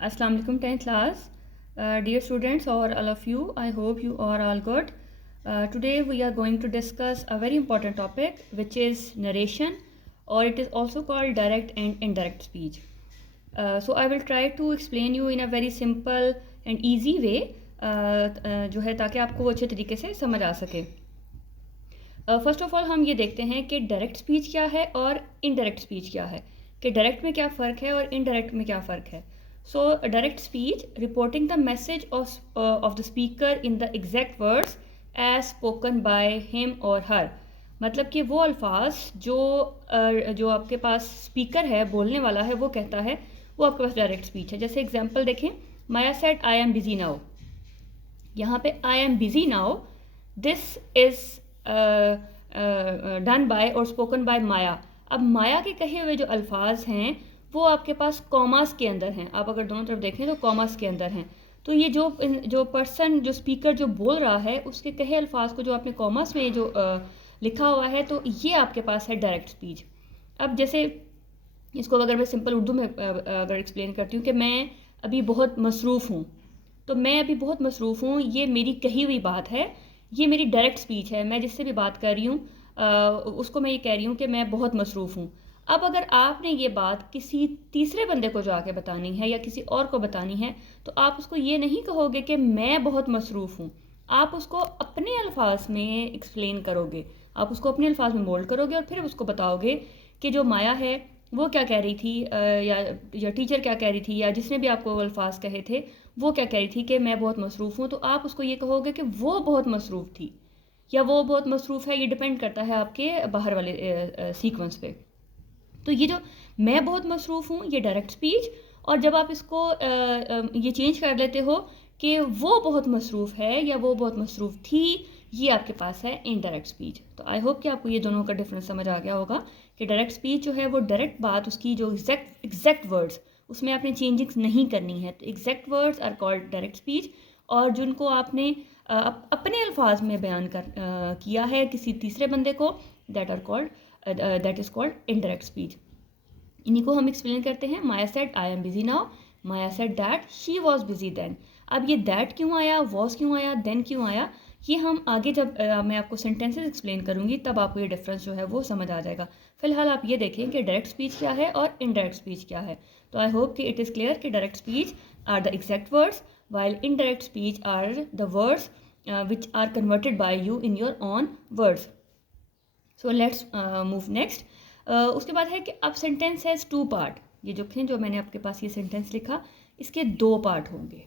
Assalamu alaikum 10th class. Dear students or all of you, I hope you are all good. Today we are going to discuss a very important topic which is narration, or it is also called direct and indirect speech. So I will try to explain you in a very simple and easy way जो है ताकि आपको वो अच्छे तरीके से समझ आ सके. फर्स्ट ऑफ ऑल हम ये देखते हैं कि डायरेक्ट स्पीच क्या है और इनडायरेक्ट स्पीच क्या है, कि डायरेक्ट में क्या फ़र्क है और इनडायरेक्ट में क्या फ़र्क है. So direct speech reporting the message of the speaker in the exact words as spoken by him और हर. मतलब कि वो अल्फाज जो आपके पास स्पीकर है, बोलने वाला है, वो कहता है, वो आपके पास डायरेक्ट स्पीच है. जैसे एग्जांपल देखें, Maya said I am busy now. यहाँ पे I am busy now, this is done by और स्पोकन बाय माया. अब माया के कहे हुए जो अल्फाज हैं वो आपके पास कॉमास के अंदर हैं. आप अगर दोनों तरफ देखें तो कॉमास के अंदर हैं. तो ये जो पर्सन, जो स्पीकर जो बोल रहा है, उसके कहे अल्फाज को जो आपने कॉमास में जो लिखा हुआ है, तो ये आपके पास है डायरेक्ट स्पीच. अब जैसे इसको अगर मैं सिंपल उर्दू में अगर एक्सप्लेन करती हूँ कि मैं अभी बहुत मसरूफ़ हूँ, तो मैं अभी बहुत मसरूफ़ हूँ, ये मेरी कही हुई बात है, ये मेरी डायरेक्ट स्पीच है. मैं जिससे भी बात कर रही हूँ उसको मैं ये कह रही हूँ कि मैं बहुत मसरूफ़ हूँ. अब अगर आपने ये बात किसी तीसरे बंदे को जाके बतानी है या किसी और को बतानी है, तो आप उसको ये नहीं कहोगे कि मैं बहुत मसरूफ़ हूँ. आप उसको अपने अल्फाज में एक्सप्लेन करोगे, आप उसको अपने अल्फाज में मोल्ड करोगे और फिर उसको बताओगे कि जो माया है वो क्या कह रही थी, या टीचर क्या कह रही थी, या जिसने भी आपको वो अल्फाज कहे थे वो क्या कह रही थी कि मैं बहुत मसरूफ़ हूँ. तो आप उसको ये कहोगे कि वो बहुत मसरूफ़ थी या वो बहुत मसरूफ़ है. ये डिपेंड करता है आपके बाहर वाले सीक्वेंस पे. तो ये जो मैं बहुत मसरूफ़ हूँ, ये डायरेक्ट स्पीच. और जब आप इसको ये चेंज कर लेते हो कि वो बहुत मसरूफ़ है या वो बहुत मसरूफ़ थी, ये आपके पास है इनडायरेक्ट स्पीच. तो आई होप कि आपको ये दोनों का डिफरेंस समझ आ गया होगा कि डायरेक्ट स्पीच जो है वो डायरेक्ट बात, उसकी जो एग्जैक्ट वर्ड्स, उसमें आपने चेंजिंग्स नहीं करनी है. तो exact words are called direct speech, और जिनको आपने अपने अल्फाज में बयान किया है किसी तीसरे बंदे को, that is called indirect speech. इन्हीं को हम एक्सप्लेन करते हैं. Maya said I am busy now, Maya said that she was busy then. अब ये दैट क्यों आया, वॉज क्यों आया, देन क्यों आया, ये हम आगे जब मैं आपको सेंटेंसेस एक्सप्लेन करूँगी तब आपको ये डिफरेंस जो है वो समझ आ जाएगा. फिलहाल आप ये देखें कि डायरेक्ट स्पीच क्या है और इनडायरेक्ट स्पीच क्या है. तो आई होप कि इट इज़ क्लियर कि direct speech are the exact words, while indirect speech are the words which are converted by you in your own words. So let's move next. उसके बाद है कि अब सेंटेंस हैज़ टू पार्ट. ये जो मैंने आपके पास ये सेंटेंस लिखा, इसके दो पार्ट होंगे.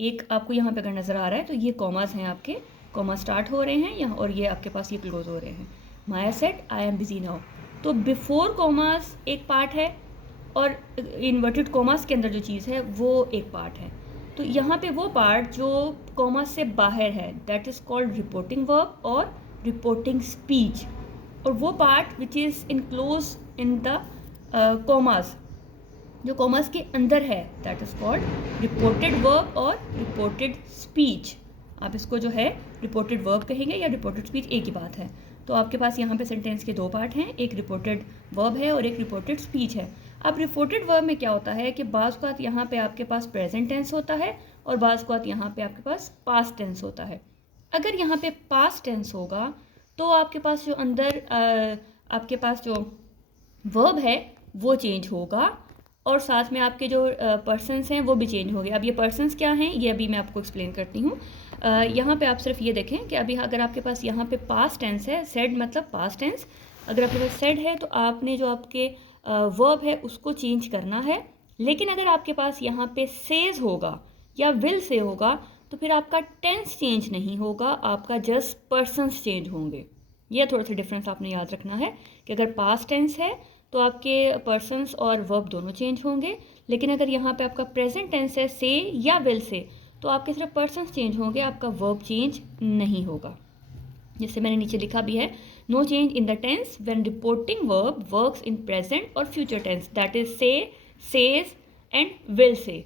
एक आपको यहाँ पे अगर नज़र आ रहा है तो ये कॉमास हैं, आपके कॉमा स्टार्ट हो रहे हैं यहाँ, और ये आपके पास ये क्लोज हो रहे हैं. Maya said I am busy now, तो बिफोर कॉमास एक पार्ट है और इन्वर्टेड कॉमास के अंदर जो चीज़ है वो एक पार्ट है. तो यहाँ पे वो पार्ट जो कॉमा से बाहर है, that is called reporting verb और रिपोर्टिंग स्पीच. और वो part which is enclose in the commas, जो कॉमास के अंदर है, that is called reported verb और रिपोर्टेड स्पीच. आप इसको जो है रिपोर्टेड वर्ब कहेंगे या रिपोर्टेड स्पीच, एक ही बात है. तो आपके पास यहाँ पे सेंटेंस के दो पार्ट हैं, एक रिपोर्टेड वर्ब है और एक रिपोर्टेड स्पीच है. अब रिपोर्टेड वर्ब में क्या होता है कि बाज़ औक़ात यहाँ पे आपके पास प्रेजेंट टेंस होता है और बाज़ औक़ात यहाँ पे आपके पास पास्ट टेंस होता है. अगर यहाँ पे पास्ट टेंस होगा तो आपके पास जो अंदर आपके पास जो वर्ब है वो चेंज होगा, और साथ में आपके जो पर्सन्स हैं वो भी चेंज हो गए. अब ये पर्सन्स क्या हैं ये अभी मैं आपको एक्सप्लेन करती हूँ. यहाँ पे आप सिर्फ ये देखें कि अभी अगर आपके पास यहाँ पे पास्ट टेंस है, सेड मतलब पास्ट टेंस, अगर आपके पास सेड है तो आपने जो आपके वर्ब है उसको चेंज करना है. लेकिन अगर आपके पास यहाँ पे सेज होगा या विल से होगा तो फिर आपका टेंस चेंज नहीं होगा, आपका जस्ट पर्सन्स चेंज होंगे. यह थोड़ा सा डिफरेंस आपने याद रखना है कि अगर पास्ट टेंस है तो आपके पर्सन्स और वर्ब दोनों चेंज होंगे, लेकिन अगर यहाँ पे आपका प्रेजेंट टेंस है से या विल से, तो आपके सिर्फ पर्सन्स चेंज होंगे, आपका वर्ब चेंज नहीं होगा. जैसे मैंने नीचे लिखा भी है, no change in the tense when reporting verb works in present और future tense, that is say, says and will say.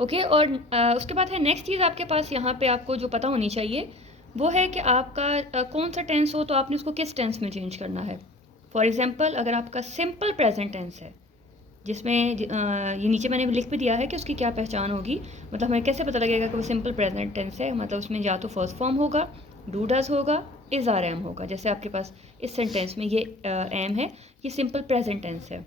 Okay. और उसके बाद है नेक्स्ट चीज़ आपके पास यहाँ पे आपको जो पता होनी चाहिए वो है कि आपका कौन सा टेंस हो तो आपने उसको किस टेंस में चेंज करना है. फॉर एग्जाम्पल अगर आपका सिंपल प्रेजेंट टेंस है जिसमें ये नीचे मैंने लिख भी दिया है कि उसकी क्या पहचान होगी, मतलब हमें कैसे पता लगेगा कि वो सिंपल प्रेजेंट टेंस है। मतलब उसमें या तो फर्स्ट फॉर्म होगा, डू डज होगा, इज़ आर एम होगा। जैसे आपके पास इस सेंटेंस में ये एम है, ये सिंपल प्रेजेंट टेंस है।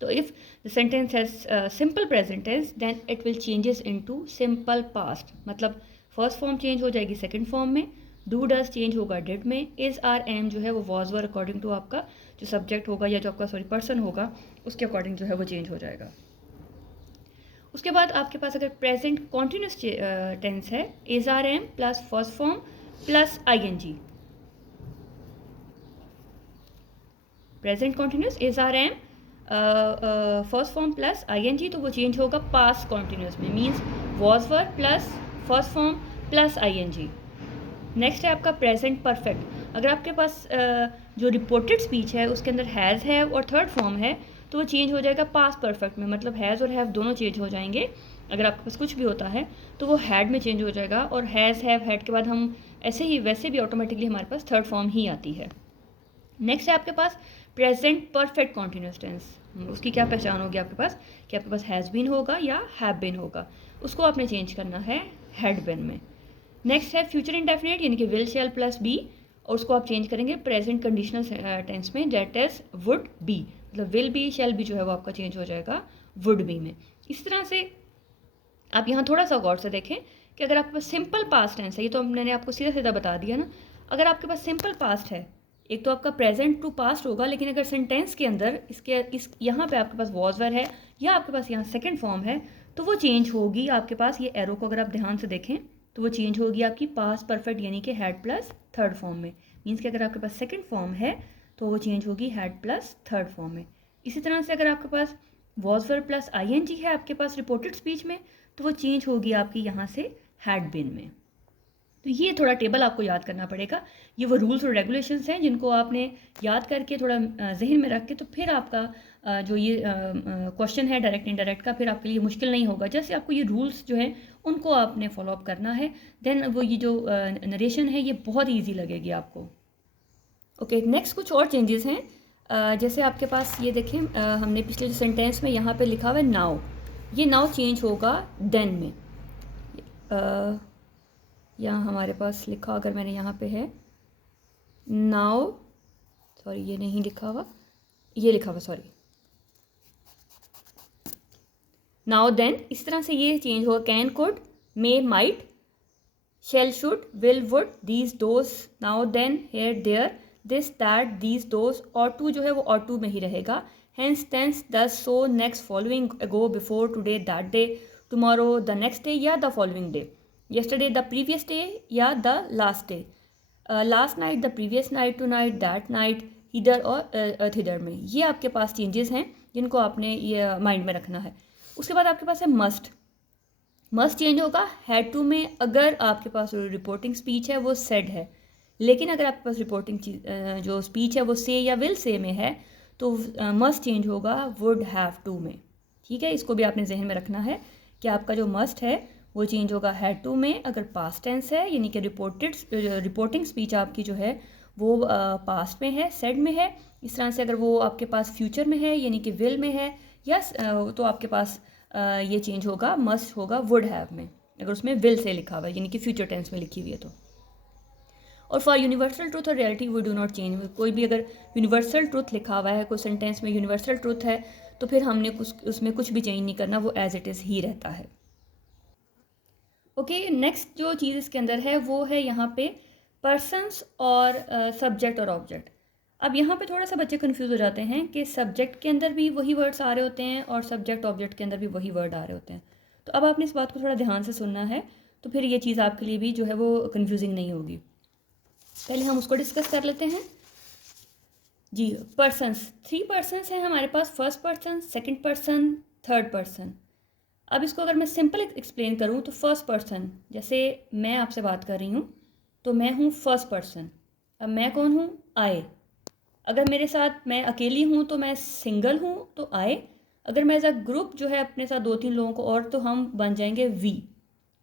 तो if the sentence has simple present tense then it will changes into simple past. मतलब फर्स्ट फॉर्म चेंज हो जाएगी सेकंड फॉर्म में, डू डज चेंज होगा डिड में, इज़ आर एम जो है वो वॉज वर अकॉर्डिंग टू आपका जो सब्जेक्ट होगा या जो आपका पर्सन होगा उसके अकॉर्डिंग जो है वो चेंज हो जाएगा। उसके बाद आपके पास अगर प्रेजेंट कॉन्टिन्यूस टेंस है, is are am plus first form plus I N G. Present continuous is are am first form plus I N G, तो वो चेंज होगा पास्ट कॉन्टिन्यूस में, means was were plus first form plus I N G. Next है आपका present perfect. अगर आपके पास जो reported speech है उसके अंदर हैज़ है और थर्ड फॉर्म है तो वो चेंज हो जाएगा पास्ट परफेक्ट में, मतलब हैज़ और हैव दोनों चेंज हो जाएंगे। अगर आपके पास कुछ भी होता है तो वो हैड में चेंज हो जाएगा, और हैज़ हैव हैड के बाद हम ऐसे ही वैसे भी ऑटोमेटिकली हमारे पास थर्ड फॉर्म ही आती है। नेक्स्ट है आपके पास प्रेजेंट परफेक्ट कॉन्टिन्यूस टेंस। उसकी क्या पहचान होगी आपके पास कि आपके पास हैज़ बीन होगा या हैव बीन होगा, उसको आपने चेंज करना है हैड बीन में। नेक्स्ट है फ्यूचर इंडेफिनिट यानी कि विल शैल प्लस बी, और उसको आप चेंज करेंगे प्रेजेंट कंडीशनल टेंस में, दैट इज वुड बी। मतलब विल बी शैल बी जो है वो आपका चेंज हो जाएगा वुड बी में। इस तरह से आप यहाँ थोड़ा सा गौर से देखें कि अगर आपके पास सिंपल पास्ट टेंस है, ये तो मैंने आपको सीधा सीधा बता दिया ना, अगर आपके पास सिंपल पास्ट है एक तो आपका प्रेजेंट टू पास्ट होगा, लेकिन अगर सेंटेंस के अंदर इस यहाँ पे आपके पास वॉज वर है या आपके पास यहाँ सेकंड फॉर्म है तो वो चेंज होगी आपके पास। ये एरो को अगर आप ध्यान से देखें तो वो चेंज होगी आपकी पास्ट परफेक्ट यानी कि हैड प्लस थर्ड फॉर्म में। मीन्स कि अगर आपके पास सेकंड फॉर्म है तो वो चेंज होगी हैड प्लस थर्ड फॉर्म में। इसी तरह से अगर आपके पास was were plus I N G है आपके पास रिपोर्टेड स्पीच में तो वो चेंज होगी आपकी यहाँ से हैड बिन में। तो ये थोड़ा टेबल आपको याद करना पड़ेगा। ये वो रूल्स और रेगुलेशंस हैं जिनको आपने याद करके थोड़ा जहन में रख के, तो फिर आपका जो ये क्वेश्चन है डायरेक्ट इनडायरेक्ट का, फिर आपके लिए मुश्किल नहीं होगा। जैसे आपको ये रूल्स जो हैं उनको आपने फॉलो अप करना है, देन वो ये जो नरेशन है ये बहुत ईजी लगेगी आपको। ओके, नेक्स्ट कुछ और चेंजेस हैं। जैसे आपके पास ये देखें, हमने पिछले जो सेंटेंस में यहाँ पे लिखा हुआ है नाउ, ये नाउ चेंज होगा देन में। यहाँ हमारे पास लिखा, अगर मैंने यहाँ पे है नाउ, सॉरी ये नहीं लिखा हुआ, ये लिखा हुआ सॉरी, नाउ देन, इस तरह से ये चेंज होगा। Can could may might shall should will would these those now then here there this that these those, और टू जो है वो और टू में ही रहेगा। Hence thence thus so next following ago before today that day tomorrow the next day या the following day, yesterday the previous day या the last day, last night the previous night, tonight that night, either और thither में। ये आपके पास changes हैं जिनको आपने ये माइंड में रखना है। उसके बाद आपके पास है मस्ट। मस्ट चेंज होगा हैड टू में अगर आपके पास जो रिपोर्टिंग स्पीच है वो सेड है, लेकिन अगर आपके पास रिपोर्टिंग जो स्पीच है वो से या विल से में है तो मस्ट चेंज होगा वुड हैव टू में। ठीक है, इसको भी आपने जहन में रखना है कि आपका जो मस्ट है वो चेंज होगा हैड टू में अगर पास्ट टेंस है, यानी कि रिपोर्टिंग स्पीच आपकी जो है वो पास्ट में है, सेड में है। इस तरह से अगर वो आपके पास फ्यूचर में है यानी कि विल में है या तो आपके पास ये चेंज होगा, मस्ट होगा वुड हैव में अगर उसमें विल से लिखा हुआ है यानी कि फ्यूचर टेंस में लिखी हुई है तो। और फॉर यूनिवर्सल ट्रूथ और reality we do not change. कोई भी अगर यूनिवर्सल ट्रूथ लिखा हुआ है, कोई सेंटेंस में यूनिवर्सल ट्रूथ है तो फिर हमने उसमें कुछ भी चेंज नहीं करना, वो एज इट इज़ ही रहता है। ओके, नेक्स्ट जो चीज़ इसके अंदर है वो है यहाँ पे पर्सन्स और सब्जेक्ट और ऑब्जेक्ट। अब यहाँ पे थोड़ा सा बच्चे कंफ्यूज हो जाते हैं कि सब्जेक्ट के अंदर भी वही वर्ड्स आ रहे होते हैं और सब्जेक्ट ऑब्जेक्ट के अंदर भी वही वर्ड आ रहे होते हैं। तो अब आपने इस बात को थोड़ा ध्यान से सुनना है, तो फिर ये चीज़ आपके लिए भी जो है वो कन्फ्यूजिंग नहीं होगी। पहले हम उसको डिस्कस कर लेते हैं। जी, पर्सन्स, 3 पर्सन्स हैं हमारे पास, first person, second person, third person. अब इसको अगर मैं सिंपल एक्सप्लेन करूँ तो फर्स्ट पर्सन, जैसे मैं आपसे बात कर रही हूँ तो मैं हूँ फर्स्ट पर्सन। अब मैं कौन हूँ? आई। अगर मेरे साथ मैं अकेली हूँ तो मैं सिंगल हूँ तो आई। अगर मैं एज अ ग्रुप जो है अपने साथ 2-3 लोगों को और, तो हम बन जाएंगे वी।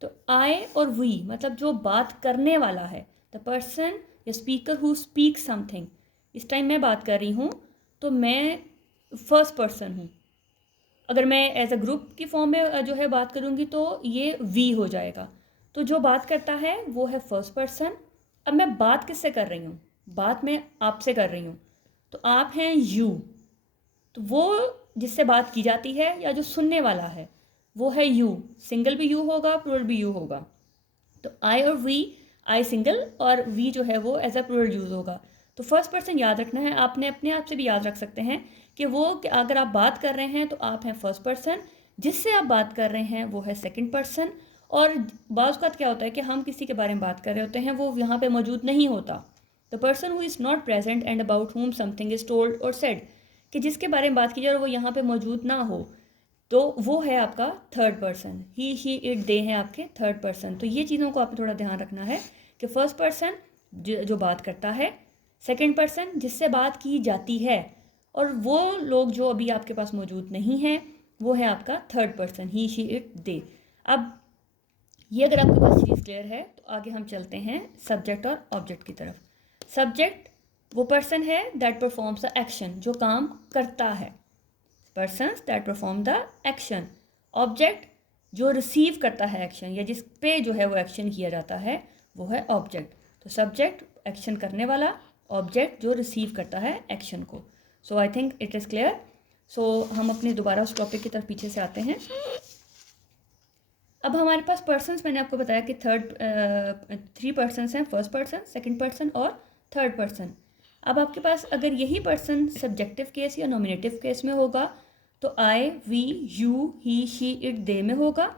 तो आई और वी मतलब जो बात करने वाला है, द पर्सन या स्पीकर हु स्पीक समथिंग। इस टाइम मैं बात कर रही हूँ तो मैं फर्स्ट पर्सन हूँ। अगर मैं एज अ ग्रुप की फॉर्म में जो है बात करूँगी तो ये वी हो जाएगा। तो जो बात करता है वो है फर्स्ट पर्सन। अब मैं बात किससे कर रही हूँ? बात मैं आपसे कर रही हूँ। तो आप हैं यू, तो वो जिससे बात की जाती है या जो सुनने वाला है वो है यू। सिंगल भी यू होगा, प्लूरल भी यू होगा। तो आई और वी, आई सिंगल और वी जो है वो एज अ प्लूरल यूज़ होगा। तो फर्स्ट पर्सन याद रखना है, आपने अपने आप से भी याद रख सकते हैं कि वो कि अगर आप बात कर रहे हैं तो आप हैं फर्स्ट पर्सन, जिससे आप बात कर रहे हैं वो है सेकंड पर्सन। और बाज़ का क्या होता है कि हम किसी के बारे में बात कर रहे होते हैं, वो यहाँ पे मौजूद नहीं होता। The person who is not present and about हुम समथिंग इज़ टोल्ड और सेड, कि जिसके बारे में बात की जाए और वो यहाँ पे मौजूद ना हो, तो वो है आपका third person. He she it दे हैं आपके थर्ड पर्सन। तो ये चीज़ों को आपको थोड़ा ध्यान रखना है कि फर्स्ट पर्सन जो बात करता है, सेकंड पर्सन जिससे बात की जाती है, और वो लोग जो अभी आपके पास मौजूद नहीं हैं वो है आपका third person, he she it दे। अब ये अगर आपके पास चीज़ क्लियर है तो आगे हम चलते हैं सब्जेक्ट और ऑब्जेक्ट की तरफ। सब्जेक्ट वो पर्सन है दैट परफॉर्म्स द एक्शन, जो काम करता है। Persons that perform the action. Object जो रिसीव करता है एक्शन, या जिस पे जो है वो एक्शन किया जाता है, वो है ऑब्जेक्ट। तो सब्जेक्ट एक्शन करने वाला, ऑब्जेक्ट जो रिसीव करता है एक्शन को। So I think it is clear. So हम अपने दोबारा उस टॉपिक की तरफ पीछे से आते हैं। अब हमारे पास पर्सन्स, मैंने आपको बताया कि थ्री पर्सन्स हैं, फर्स्ट पर्सन, सेकंड पर्सन और थर्ड पर्सन। अब आपके पास अगर यही पर्सन सब्जेक्टिव केस या नॉमिनेटिव केस में होगा तो I, we, you, he, she, it, they में होगा।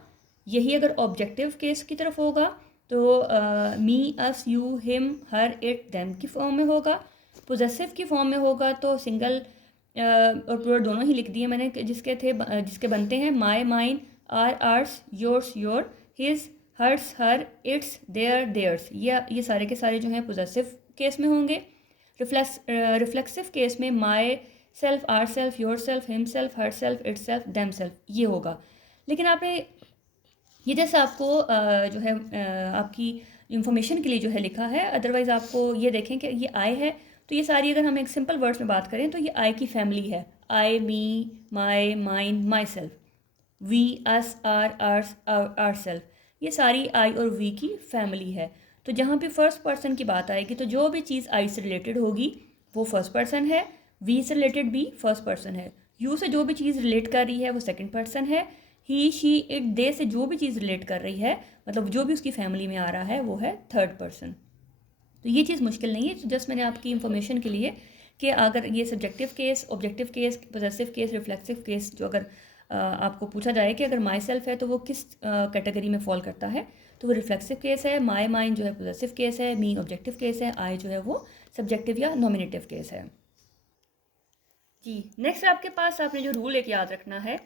यही अगर ऑब्जेक्टिव केस की तरफ होगा तो me, us, you, him, her, it, them की फॉर्म में होगा। पोजेसिव की फॉर्म में होगा तो सिंगल और प्लूरल दोनों ही लिख दिए मैंने, जिसके बनते हैं my, mine, our, ours, yours, your, his, hers, her, its, their, theirs. ये सारे के सारे जो हैं पोजेसिव केस में होंगे। रिफ्लेक्सिव केस में myself, ourself, yourself, himself, herself, itself, themself, ये होगा। लेकिन आपने ये जैसे आपको जो है आपकी इंफॉर्मेशन के लिए जो है लिखा है, अदरवाइज़ आपको ये देखें कि ये आई है, तो ये सारी अगर हम एक सिंपल वर्ड्स में बात करें तो ये आई की फैमिली है। I, me, my, mine, myself, we, us, our, ours, ourselves, ये सारी आई और वी की फैमिली है। तो जहाँ पे फर्स्ट पर्सन की बात आएगी तो जो भी चीज़ आई से रिलेटेड होगी वो फर्स्ट पर्सन है, वी से रिलेटेड भी फर्स्ट पर्सन है, यू से जो भी चीज़ रिलेट कर रही है वो सेकंड पर्सन है, ही, शी, इट, दे से जो भी चीज़ रिलेट कर रही है, मतलब जो भी उसकी फैमिली में आ रहा है, वो है थर्ड पर्सन। तो ये चीज़ मुश्किल नहीं है, तो जस्ट मैंने आपकी इंफॉर्मेशन के लिए कि अगर ये subjective case, objective case, possessive case, reflexive case जो अगर आपको पूछा जाए कि अगर माई सेल्फ है तो वो किस कैटेगरी में फॉल करता है, तो वो रिफ्लेक्सिव केस है, माई, माइन जो है पोजेसिव केस है, मी ऑब्जेक्टिव केस है, आई जो है वो सब्जेक्टिव या नॉमिनेटिव केस है। जी, नेक्स्ट आपके पास आपने जो रूल एक याद रखना है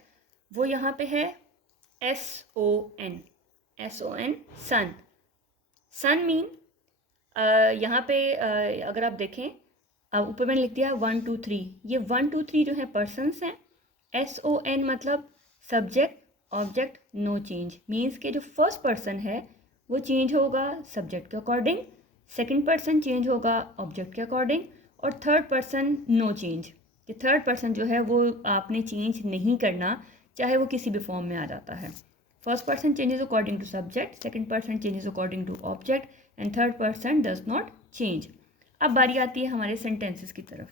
वो यहाँ पे है SON। SON, सन। सन मीन यहाँ पे अगर आप देखें, अब ऊपर मैंने लिख दिया 1 2 3, ये 1 2 3 जो है पर्सन्स हैं। SON मतलब subject object no change, means के जो फर्स्ट पर्सन है वो चेंज होगा सब्जेक्ट के अकॉर्डिंग, सेकंड पर्सन चेंज होगा ऑब्जेक्ट के अकॉर्डिंग, और थर्ड पर्सन नो चेंज, कि थर्ड पर्सन जो है वो आपने चेंज नहीं करना, चाहे वो किसी भी फॉर्म में आ जाता है। First person changes according to subject, second person changes according to object, and third person does not change. अब बारी आती है हमारे सेंटेंसेस की तरफ।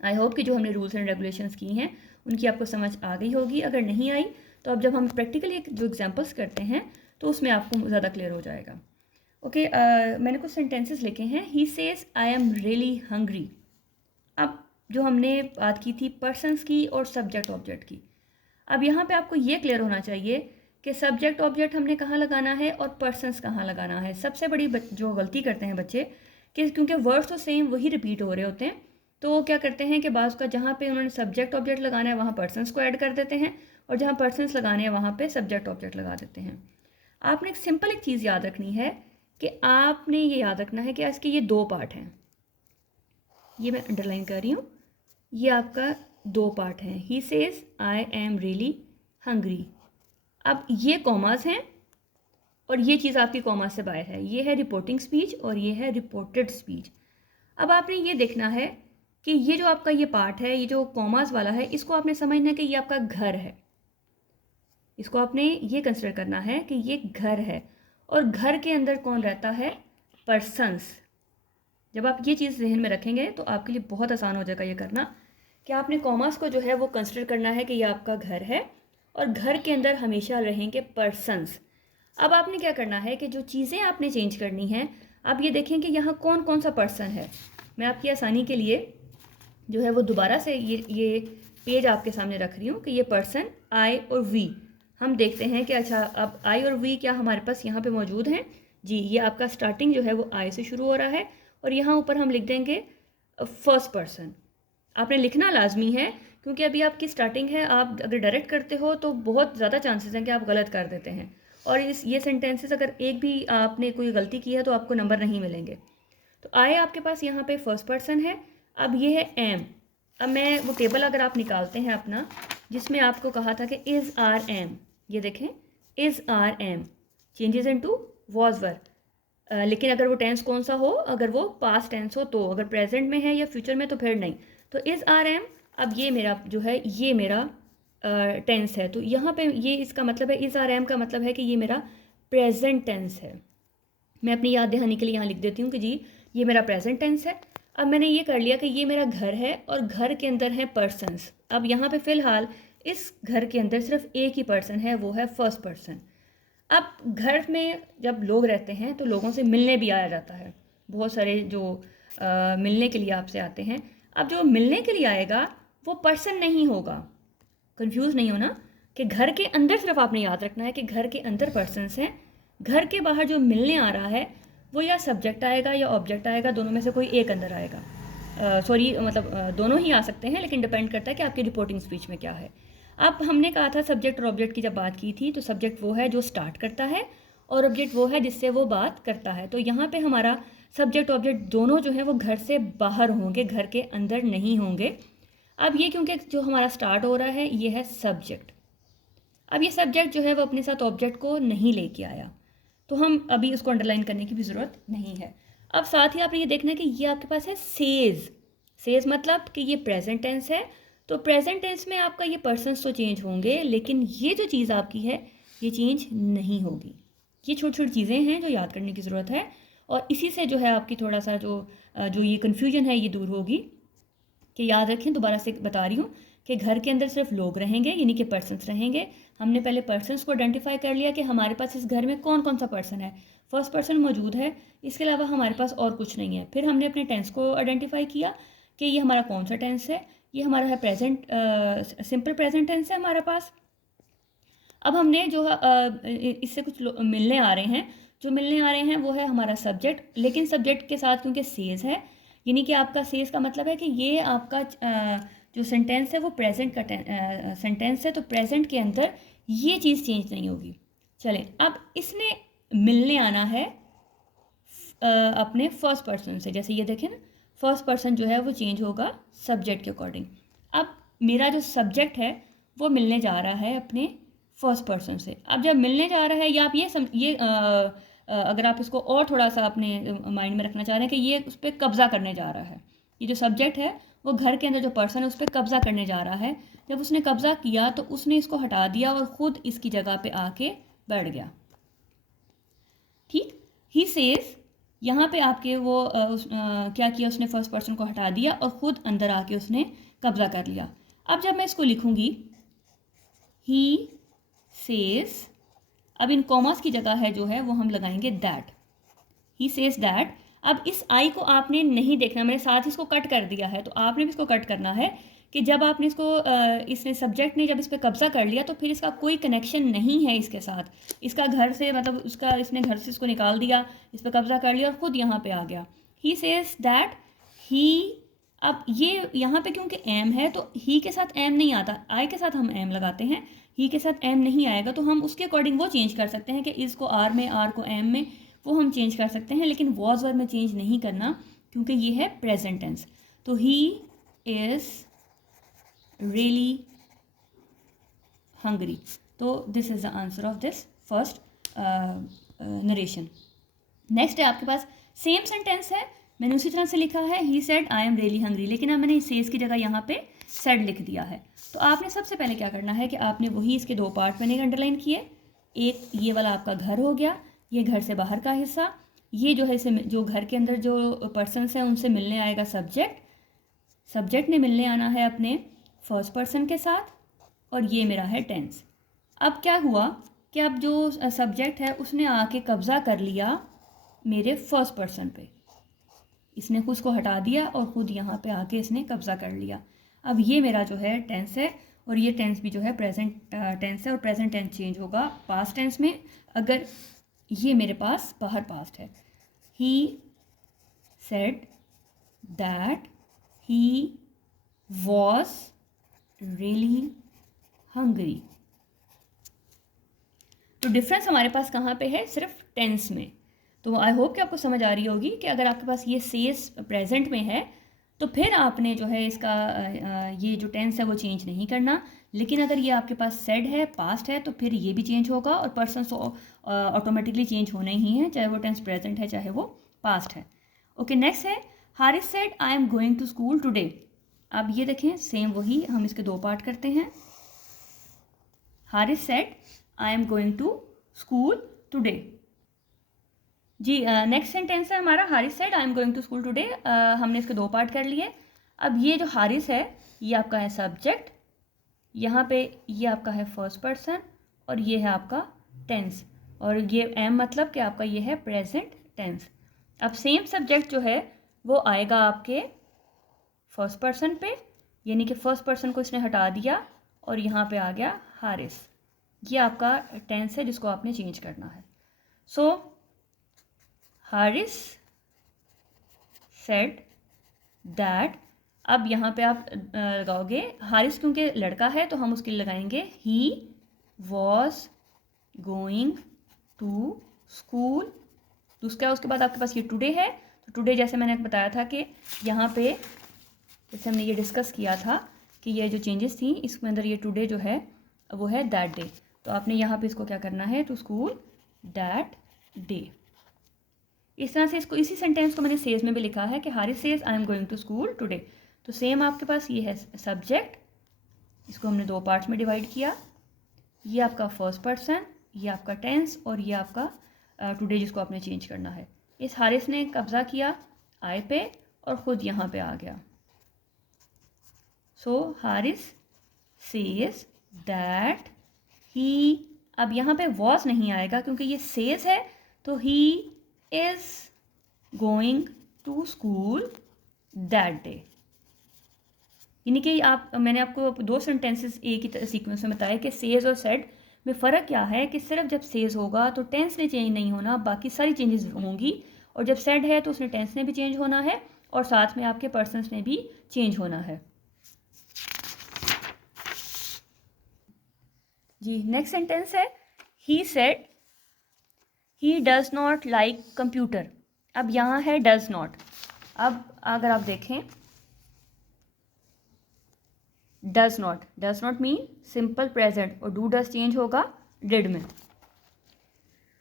आई होप कि जो हमने रूल्स एंड रेगुलेशंस की हैं उनकी आपको समझ आ गई होगी। अगर नहीं आई तो अब जब हम प्रैक्टिकली जो एग्जांपल्स करते हैं तो उसमें आपको ज़्यादा क्लियर हो जाएगा। ओके, मैंने कुछ सेंटेंसेस लिखे हैं। He says I am really hungry. अब जो हमने बात की थी पर्सन्स की और सब्जेक्ट ऑब्जेक्ट की, अब यहाँ पे आपको ये क्लियर होना चाहिए कि सब्जेक्ट ऑब्जेक्ट हमने कहाँ लगाना है और पर्सन्स कहाँ लगाना है। सबसे बड़ी जो गलती करते हैं बच्चे कि क्योंकि वर्ड्स तो सेम वही रिपीट हो रहे होते हैं, तो वो क्या करते हैं कि बाज़ का जहाँ पे उन्होंने सब्जेक्ट ऑब्जेक्ट लगाना है वहाँ पर्सन्स को ऐड कर देते हैं, और जहाँ पर्सन्स लगाने हैं वहाँ पे सब्जेक्ट ऑब्जेक्ट लगा देते हैं। आपने एक सिंपल एक चीज़ याद रखनी है कि आपने ये याद रखना है कि इसके ये दो पार्ट हैं, ये मैं अंडरलाइन कर रही हूँ, ये आपका दो पार्ट हैं। He says I am really hungry. अब ये कॉमास हैं और ये चीज़ आपकी कॉमा से बाहर है, ये है रिपोर्टिंग स्पीच और ये है रिपोर्टेड स्पीच। अब आपने ये देखना है कि ये जो आपका ये पार्ट है, ये जो कॉमास वाला है, इसको आपने समझना है कि ये आपका घर है। इसको आपने ये कंसिडर करना है कि ये घर है, और घर के अंदर कौन रहता है? पर्सन्स। जब आप ये चीज़ जहन में रखेंगे तो आपके लिए बहुत आसान हो जाएगा ये करना, कि आपने कॉमर्स को जो है वो कंसिडर करना है कि ये आपका घर है, और घर के अंदर हमेशा रहेंगे पर्सन्स। अब आपने क्या करना है कि जो चीज़ें आपने चेंज करनी हैं, आप ये देखें कि यहाँ कौन कौन सा पर्सन है। मैं आपकी आसानी के लिए जो है वो दोबारा से ये पेज आपके सामने रख रही हूँ कि ये पर्सन आई और वी, हम देखते हैं कि अच्छा अब आई और वी क्या हमारे पास यहाँ पे मौजूद हैं। जी, ये आपका स्टार्टिंग जो है वो आई से शुरू हो रहा है, और यहाँ ऊपर हम लिख देंगे फर्स्ट पर्सन। आपने लिखना लाजमी है, क्योंकि अभी आपकी स्टार्टिंग है। आप अगर डायरेक्ट करते हो तो बहुत ज़्यादा चांसेस हैं कि आप गलत कर देते हैं, और ये सेंटेंसेस अगर एक भी आपने कोई गलती की है तो आपको नंबर नहीं मिलेंगे। तो आई आपके पास यहाँ पे फर्स्ट पर्सन है। अब ये है एम। अब मैं वो टेबल अगर आप निकालते हैं अपना, जिसमें आपको कहा था कि इज़ आर एम, ये देखें is are am changes into was were. लेकिन अगर वो टेंस कौन सा हो, अगर वो पास्ट टेंस हो तो, अगर प्रेजेंट में है या फ्यूचर में तो फिर नहीं। तो इज़ आर एम, अब ये मेरा जो है ये मेरा टेंस है, तो यहाँ पे ये इसका मतलब है, इज़ आर एम का मतलब है कि ये मेरा प्रेजेंट टेंस है। मैं अपनी याद दहानी के लिए यहाँ लिख देती हूँ कि जी ये मेरा प्रेजेंट टेंस है। अब मैंने ये कर लिया कि ये मेरा घर है, और घर के अंदर हैं पर्सन्स। अब यहाँ पे फ़िलहाल इस घर के अंदर सिर्फ एक ही पर्सन है, वो है फर्स्ट पर्सन। अब घर में जब लोग रहते हैं तो लोगों से मिलने भी आया जाता है। बहुत सारे जो मिलने के लिए आपसे आते हैं। अब जो मिलने के लिए आएगा वो पर्सन नहीं होगा, कंफ्यूज नहीं होना, कि घर के अंदर सिर्फ आपने याद रखना है कि घर के अंदर पर्सन्स हैं। घर के बाहर जो मिलने आ रहा है वो या सब्जेक्ट आएगा या ऑब्जेक्ट आएगा, दोनों में से कोई एक अंदर आएगा। सॉरी मतलब दोनों ही आ सकते हैं, लेकिन डिपेंड करता है कि आपकी रिपोर्टिंग स्पीच में क्या है। अब हमने कहा था सब्जेक्ट और ऑब्जेक्ट की जब बात की थी, तो सब्जेक्ट वो है जो स्टार्ट करता है, और ऑब्जेक्ट वो है जिससे वो बात करता है। तो यहाँ पे हमारा सब्जेक्ट ऑब्जेक्ट दोनों जो है वो घर से बाहर होंगे, घर के अंदर नहीं होंगे। अब ये क्योंकि जो हमारा स्टार्ट हो रहा है ये है सब्जेक्ट। अब ये सब्जेक्ट जो है वो अपने साथ ऑब्जेक्ट को नहीं लेके आया, तो हम अभी उसको अंडरलाइन करने की भी ज़रूरत नहीं है। अब साथ ही आपने ये देखना है कि ये आपके पास है सेज। सेज मतलब कि ये प्रेजेंट टेंस है, तो प्रेजेंट टेंस में आपका ये पर्सन्स तो चेंज होंगे, लेकिन ये जो चीज़ आपकी है ये चेंज नहीं होगी। ये छोटी छोटी चीज़ें हैं जो याद करने की ज़रूरत है, और इसी से जो है आपकी थोड़ा सा जो ये कन्फ्यूजन है ये दूर होगी। कि याद रखें, दोबारा से बता रही हूँ कि घर के अंदर सिर्फ लोग रहेंगे, यानी कि पर्सन्स रहेंगे। हमने पहले पर्सन्स को आइडेंटिफाई कर लिया कि हमारे पास इस घर में कौन कौन सा पर्सन है। फर्स्ट पर्सन मौजूद है, इसके अलावा हमारे पास और कुछ नहीं है। फिर हमने अपने टेंस को आइडेंटिफाई किया कि ये हमारा कौन सा टेंस है। ये हमारा है प्रेजेंट, सिंपल प्रेजेंट टेंस है हमारे पास। अब हमने जो इससे कुछ मिलने आ रहे हैं, जो मिलने आ रहे हैं वो है हमारा सब्जेक्ट, लेकिन सब्जेक्ट के साथ क्योंकि सेज है, यानी कि आपका सेज का मतलब है कि ये आपका जो सेंटेंस है वो प्रेजेंट का सेंटेंस है, तो प्रेजेंट के अंदर ये चीज़ चेंज नहीं होगी। चलें, अब इसने मिलने आना है अपने फर्स्ट पर्सन से। जैसे ये देखें ना, फर्स्ट पर्सन जो है वो चेंज होगा सब्जेक्ट के अकॉर्डिंग। अब मेरा जो सब्जेक्ट है वो मिलने जा रहा है अपने फर्स्ट पर्सन से। अब जब मिलने जा रहा है, या आप ये अगर आप इसको और थोड़ा सा अपने माइंड में रखना चाह रहे हैं कि ये उस पर कब्ज़ा करने जा रहा है, ये जो सब्जेक्ट है वो घर के अंदर जो पर्सन है उस पर कब्ज़ा करने जा रहा है। जब उसने कब्ज़ा किया तो उसने इसको हटा दिया और ख़ुद इसकी जगह पे आके बैठ गया। ठीक, ही सेज, यहाँ पे आपके वो क्या किया उसने, फर्स्ट पर्सन को हटा दिया और ख़ुद अंदर आके उसने कब्ज़ा कर लिया। अब जब मैं इसको लिखूँगी ही सेज, अब इन कॉमर्स की जगह है जो है वो हम लगाएंगे दैट। He says that. अब इस आई को आपने नहीं देखना, मैंने साथ इसको कट कर दिया है, तो आपने भी इसको कट करना है कि जब आपने इसको इसने सब्जेक्ट ने जब इस पर कब्ज़ा कर लिया तो फिर इसका कोई कनेक्शन नहीं है इसके साथ। इसका घर से मतलब उसका, इसने घर से इसको निकाल दिया, इस पर कब्ज़ा कर लिया और ख़ुद यहाँ पे आ गया। He says that he. अब ये यहाँ पे क्योंकि एम है तो ही के साथ एम नहीं आता, आई के साथ हम एम लगाते हैं, ही के साथ एम नहीं आएगा, तो हम उसके अकॉर्डिंग वो चेंज कर सकते हैं कि इसको आर में, आर को एम में, वो हम चेंज कर सकते हैं, लेकिन वॉज वर में चेंज नहीं करना क्योंकि ये है प्रेजेंट टेंस। तो ही इज़ रियली हंग्री। तो this is the answer of this first narration. Next है आपके पास सेम सेंटेंस है, मैंने उसी तरह से लिखा है he said I am really hungry, लेकिन अब मैंने सेज की जगह यहाँ पे सेड लिख दिया है। तो आपने सबसे पहले क्या करना है कि आपने वही इसके दो पार्ट मैंने अंडरलाइन किए। एक ये वाला आपका घर हो गया, ये घर से बाहर का हिस्सा, ये जो है इसे जो घर के अंदर जो पर्सनस हैं उनसे मिलने आएगा सब्जेक्ट, सब्जेक्ट ने मिलने आना है अपने फर्स्ट पर्सन के साथ, और ये मेरा है टेंस। अब क्या हुआ कि अब जो सब्जेक्ट है उसने आके कब्ज़ा कर लिया मेरे फर्स्ट पर्सन पे, इसने खुद को हटा दिया और ख़ुद यहाँ पे आके इसने कब्ज़ा कर लिया। अब ये मेरा जो है टेंस है, और ये टेंस भी जो है प्रेजेंट टेंस है, और प्रेजेंट टेंस चेंज होगा पास्ट टेंस में अगर ये मेरे पास बाहर पास्ट है। ही said that he was really hungry. तो डिफरेंस हमारे पास कहाँ पे है? सिर्फ टेंस में। तो आई होप कि आपको समझ आ रही होगी कि अगर आपके पास ये सेज प्रेजेंट में है तो फिर आपने जो है इसका ये जो टेंस है वो चेंज नहीं करना, लेकिन अगर ये आपके पास सेड है, पास्ट है, तो फिर ये भी चेंज होगा और पर्सन ऑटोमेटिकली चेंज होना ही है, चाहे वो टेंस प्रेजेंट है चाहे वो पास्ट है। ओके, नेक्स्ट है Haris said I am going to school today. अब ये देखें सेम वही, हम इसके दो पार्ट करते हैं। Haris said I am going to school today. जी नेक्स्ट सेंटेंस है हमारा Haris said I am going to school today. हमने इसके दो पार्ट कर लिए। अब ये जो हारिस है ये आपका है सब्जेक्ट, यहाँ पे ये आपका है फर्स्ट पर्सन और ये है आपका टेंस, और ये एम मतलब कि आपका ये है प्रेजेंट टेंस। अब सेम सब्जेक्ट जो है वो आएगा आपके फर्स्ट पर्सन पे, यानी कि फर्स्ट पर्सन को इसने हटा दिया और यहाँ पे आ गया हारिस। ये आपका टेंस है जिसको आपने चेंज करना है। सो हारिस सेड दैट, अब यहाँ पे आप लगाओगे हारिस क्योंकि लड़का है तो हम उसके लिए लगाएंगे he was going to school. तो उसके बाद आपके पास ये टुडे है, तो टुडे जैसे मैंने बताया था कि यहाँ पे जैसे हमने ये डिस्कस किया था कि ये जो चेंजेस थी इसके अंदर ये टुडे जो है वो है दैट डे, तो आपने यहाँ पे इसको क्या करना है टू स्कूल दैट डे। इस तरह से इसको इसी सेंटेंस को मैंने सेज में भी लिखा है कि Haris says I am going to school today. तो सेम आपके पास ये है सब्जेक्ट, इसको हमने दो पार्ट्स में डिवाइड किया, ये आपका फर्स्ट पर्सन, ये आपका टेंस और ये आपका टुडे जिसको आपने चेंज करना है। इस हारिस ने कब्जा किया आई पे और ख़ुद यहाँ पे आ गया। सो हारिस सेज दैट ही, अब यहाँ पे वॉज नहीं आएगा क्योंकि ये सेज है, तो he is going to school that day. यानी कि मैंने आपको दो सेंटेंसेस एक ही सीक्वेंस में बताया कि सेज और सेड में फ़र्क क्या है कि सिर्फ जब सेज होगा तो टेंस ने चेंज नहीं होना, बाकी सारी चेंजेस होंगी, और जब सेड है तो उसने टेंस ने भी चेंज होना है और साथ में आपके पर्सन्स ने भी चेंज होना है। जी नेक्स्ट सेंटेंस है he said he does not like computer. अब यहाँ है डज़ नॉट। अब अगर आप देखें does not mean simple present और डू डज चेंज होगा डिड में।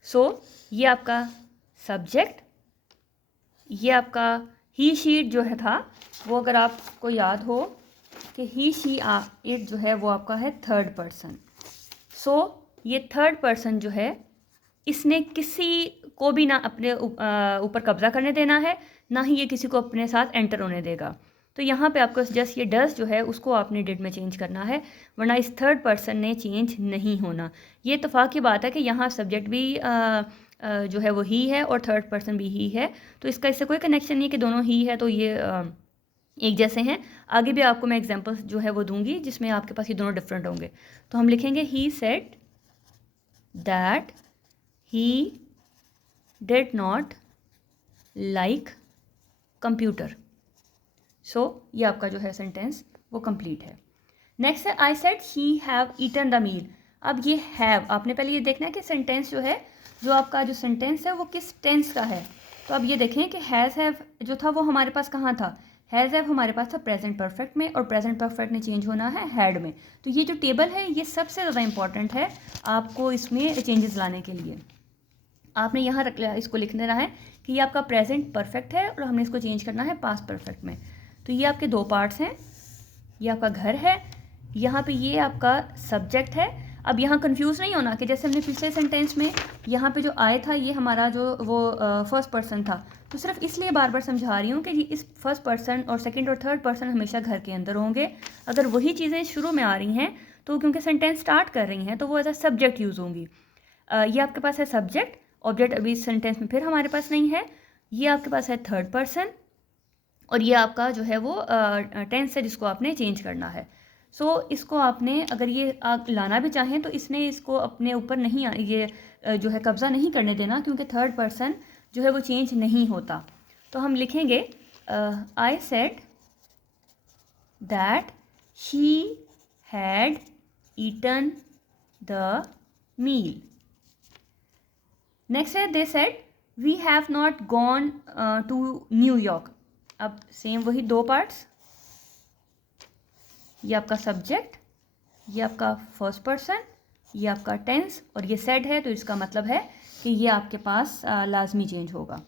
सो ये आपका सब्जेक्ट, ये आपका ही शी जो है था वो अगर आपको याद हो कि ही शी इट जो है वो आपका है थर्ड पर्सन। सो ये थर्ड पर्सन जो है इसने किसी को भी ना अपने ऊपर कब्जा करने देना है, ना ही ये किसी को अपने साथ एंटर होने देगा। तो यहाँ पे आपको जस्ट ये डस जो है उसको आपने डिड में चेंज करना है, वरना इस थर्ड पर्सन ने चेंज नहीं होना। ये इत्तेफाक की बात है कि यहाँ सब्जेक्ट भी जो है वो ही है और थर्ड पर्सन भी ही है, तो इसका इससे कोई कनेक्शन नहीं कि दोनों ही है तो ये एक जैसे हैं। आगे भी आपको मैं एग्जांपल्स जो है वो दूंगी जिसमें आपके पास ये दोनों डिफरेंट होंगे। तो हम लिखेंगे he said that he did not like computer. So ये आपका जो है सेंटेंस वो कंप्लीट है। नेक्स्ट है I said he have eaten the meal. अब ये हैव आपने पहले ये देखना है कि सेंटेंस जो है, जो आपका जो सेंटेंस है वो किस टेंस का है। तो अब ये देखें कि हैज़ हैव जो था वो हमारे पास कहाँ था, हैज़ हैव हमारे पास था प्रेजेंट परफेक्ट में, और प्रेजेंट परफेक्ट ने चेंज होना है हैड में। तो ये जो टेबल है ये सबसे ज़्यादा इंपॉर्टेंट है आपको इसमें चेंजेस लाने के लिए। आपने यहाँ इसको लिख देना है कि ये आपका प्रेजेंट परफेक्ट है और हमने इसको चेंज करना है पास्ट परफेक्ट में। तो ये आपके दो पार्ट्स हैं, ये आपका घर है, यहाँ पे ये आपका सब्जेक्ट है। अब यहाँ कंफ्यूज नहीं होना कि जैसे हमने पिछले सेंटेंस में यहाँ पे जो आए था ये हमारा जो वो फर्स्ट पर्सन था, तो सिर्फ इसलिए बार बार समझा रही हूँ कि इस फर्स्ट पर्सन और सेकंड और थर्ड पर्सन हमेशा घर के अंदर होंगे। अगर वही चीज़ें शुरू में आ रही हैं तो क्योंकि सेंटेंस स्टार्ट कर रही हैं तो वो एज अ सब्जेक्ट यूज़ होंगी। ये आपके पास है सब्जेक्ट, ऑब्जेक्ट अभी इस सेंटेंस में फिर हमारे पास नहीं है। ये आपके पास है थर्ड पर्सन और ये आपका जो है वो टेंस है जिसको आपने चेंज करना है। सो इसको आपने अगर ये आप लाना भी चाहें तो इसने इसको अपने ऊपर नहीं ये जो है कब्ज़ा नहीं करने देना, क्योंकि थर्ड पर्सन जो है वो चेंज नहीं होता। तो हम लिखेंगे I said that he had eaten the meal. Next है they said we have not gone to New York. अब सेम वही दो पार्ट्स, ये आपका सब्जेक्ट, ये आपका फर्स्ट पर्सन, ये आपका टेंस और ये सेड है, तो इसका मतलब है कि ये आपके पास लाजमी चेंज होगा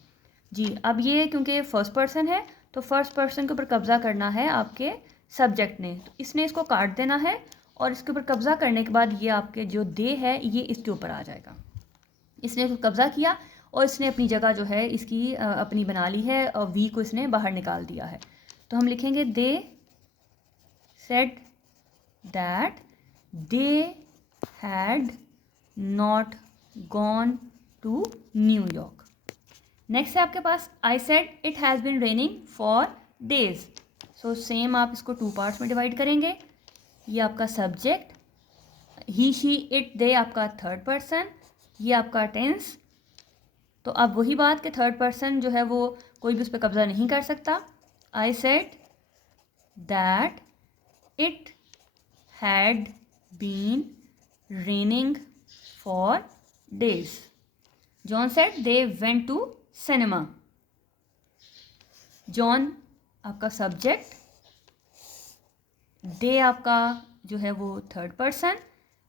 जी। अब ये क्योंकि फर्स्ट पर्सन है तो फर्स्ट पर्सन के ऊपर कब्ज़ा करना है आपके सब्जेक्ट ने, तो इसने इसको काट देना है और इसके ऊपर कब्ज़ा करने के बाद ये आपके जो दे है ये इसके ऊपर आ जाएगा। इसने कब्ज़ा किया और इसने अपनी जगह जो है इसकी अपनी बना ली है और वी को इसने बाहर निकाल दिया है। तो हम लिखेंगे they said that they had not gone to New York. Next है आपके पास I said it has been raining for days. So same आप इसको टू पार्ट्स में डिवाइड करेंगे। ये आपका subject, he she it they आपका थर्ड पर्सन, ये आपका टेंस। तो अब वही बात कि थर्ड पर्सन जो है वो कोई भी उस पर कब्ज़ा नहीं कर सकता। I said that it had been raining for days. John said they went to cinema. John आपका सब्जेक्ट, दे आपका जो है वो थर्ड पर्सन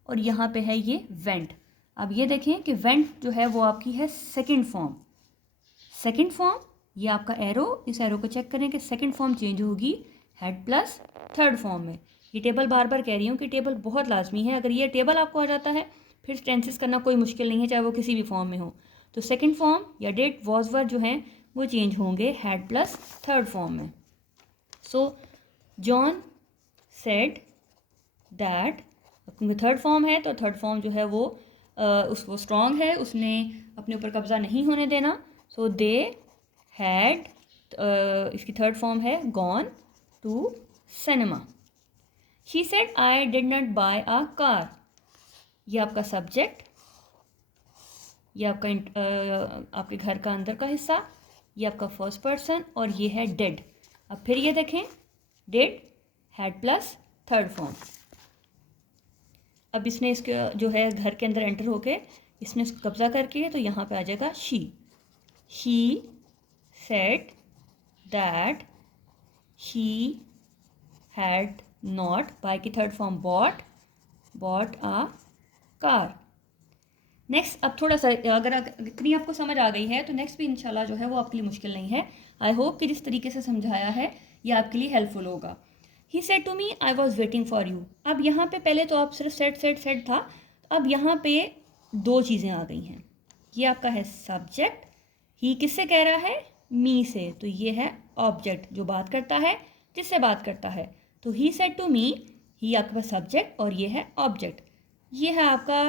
और यहाँ पे है ये वेंट। अब ये देखें कि वेंट जो है वो आपकी है सेकंड फॉर्म। सेकंड फॉर्म ये आपका एरो, इस एरो को चेक करें कि सेकंड फॉर्म चेंज होगी हैड प्लस थर्ड फॉर्म में। ये टेबल बार बार कह रही हूँ कि टेबल बहुत लाजमी है। अगर ये टेबल आपको आ जाता है फिर टेंसेस करना कोई मुश्किल नहीं है, चाहे वो किसी भी फॉर्म में हो। तो सेकंड फॉर्म या डिड वॉज वर जो हैं वो चेंज होंगे हैड प्लस थर्ड फॉर्म में। सो जॉन सेड दैट, क्योंकि थर्ड फॉर्म है तो थर्ड फॉर्म जो है वो उसको स्ट्रॉन्ग है, उसने अपने ऊपर कब्ज़ा नहीं होने देना। सो दे हैड, इसकी थर्ड फॉर्म है gone to cinema. She said I did not buy a car. ये आपका सब्जेक्ट, ये आपका आपके घर का अंदर का हिस्सा, ये आपका फर्स्ट पर्सन और ये है डिड। अब फिर ये देखें did had plus third form. अब इसने इसके जो है घर के अंदर एंटर होके इसने इसको कब्ज़ा करके तो यहाँ पे आ जाएगा she. She said that she had not, buy की third form bought a car. Next अब थोड़ा सा अगर इतनी आपको समझ आ गई है तो नेक्स्ट भी इंशाल्लाह जो है वो आपके लिए मुश्किल नहीं है। आई होप कि जिस तरीके से समझाया है ये आपके लिए हेल्पफुल होगा। He said to me I was waiting for you. अब यहाँ पे पहले तो आप सिर्फ सेड था, अब यहाँ पे दो चीज़ें आ गई हैं। ये आपका है सब्जेक्ट, ही किससे कह रहा है मी से, तो ये है ऑब्जेक्ट जो बात करता है, किससे बात करता है, तो ही सेड टू मी, ही आपका सब्जेक्ट और ये है ऑब्जेक्ट। ये है आपका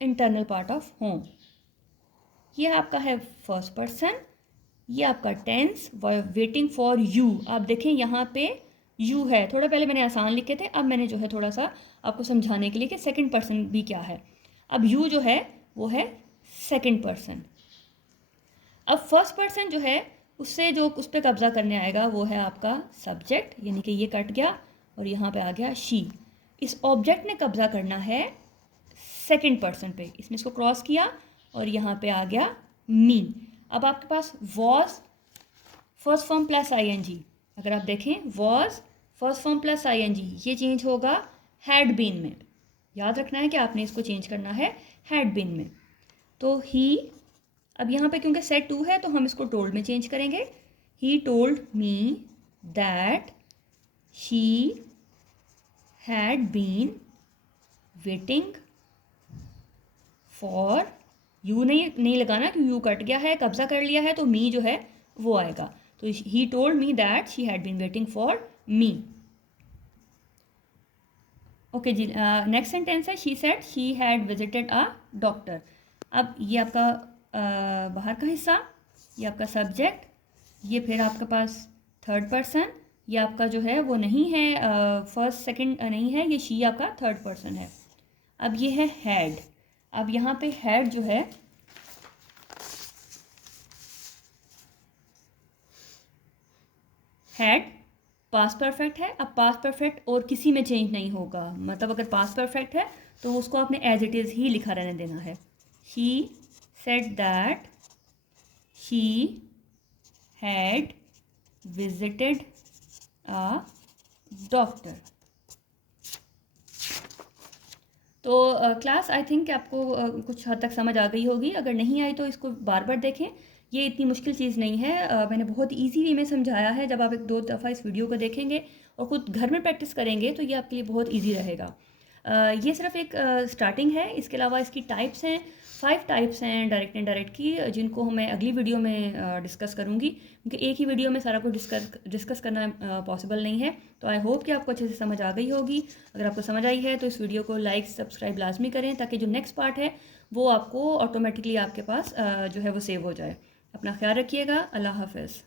इंटरनल पार्ट ऑफ होम। ये आपका है फर्स्ट पर्सन, ये आपका टेंस वेटिंग फॉर यू। आप देखें यहाँ पे यू है, थोड़ा पहले मैंने आसान लिखे थे, अब मैंने जो है थोड़ा सा आपको समझाने के लिए कि सेकंड पर्सन भी क्या है। अब यू जो है वो है सेकंड पर्सन। अब फर्स्ट पर्सन जो है उससे जो उस पर कब्ज़ा करने आएगा वो है आपका सब्जेक्ट, यानी कि ये कट गया और यहाँ पे आ गया शी। इस ऑब्जेक्ट ने कब्ज़ा करना है सेकंड पर्सन पे, इसने इसको क्रॉस किया और यहाँ पे आ गया मी। अब आपके पास was first form plus I N G, अगर आप देखें was first form plus I N G, ये चेंज होगा हैड बीन में। याद रखना है कि आपने इसको चेंज करना है हैड बीन में। तो ही अब यहाँ पे क्योंकि सेड टू है तो हम इसको टोल्ड में चेंज करेंगे. He told me that she had been waiting for. You नहीं लगाना कि यू कट गया है, कब्जा कर लिया है, तो मी जो है वो आएगा. तो he told me that she had been waiting for me. Okay जी. नेक्स्ट सेंटेंस है she said she had visited a doctor. अब ये आपका बाहर का हिस्सा, ये आपका सब्जेक्ट, ये फिर आपके पास थर्ड पर्सन, ये आपका जो है वो नहीं है फर्स्ट सेकंड नहीं है, ये शी आपका थर्ड पर्सन है. अब ये है हैड. अब यहाँ पे हैड जो है हैड पास्ट परफेक्ट है. अब पास्ट परफेक्ट और किसी में चेंज नहीं होगा, मतलब अगर पास्ट परफेक्ट है तो उसको आपने एज इट इज़ ही लिखा रहने देना है. She said that she had visited a doctor. तो क्लास आई थिंक आपको कुछ हद तक समझ आ गई होगी. अगर नहीं आई तो इसको बार बार देखें. ये इतनी मुश्किल चीज़ नहीं है. मैंने बहुत इजी वे में समझाया है. जब आप एक दो दफ़ा इस वीडियो को देखेंगे और खुद घर में प्रैक्टिस करेंगे तो ये आपके लिए बहुत इजी रहेगा. ये सिर्फ एक स्टार्टिंग है. इसके अलावा इसकी टाइप्स हैं, 5 टाइप्स हैं डायरेक्ट एंड डायरेक्ट की, जिनको मैं अगली वीडियो में डिस्कस करूँगी, क्योंकि एक ही वीडियो में सारा कुछ डिस्कस करना पॉसिबल नहीं है. तो आई होप कि आपको अच्छे से समझ आ गई होगी. अगर आपको समझ आई है तो इस वीडियो को लाइक सब्सक्राइब लाजमी करें, ताकि जो नेक्स्ट पार्ट है वो आपको ऑटोमेटिकली आपके पास जो है वो सेव हो जाए. अपना ख्याल रखिएगा. अल्लाह हाफ़िज़.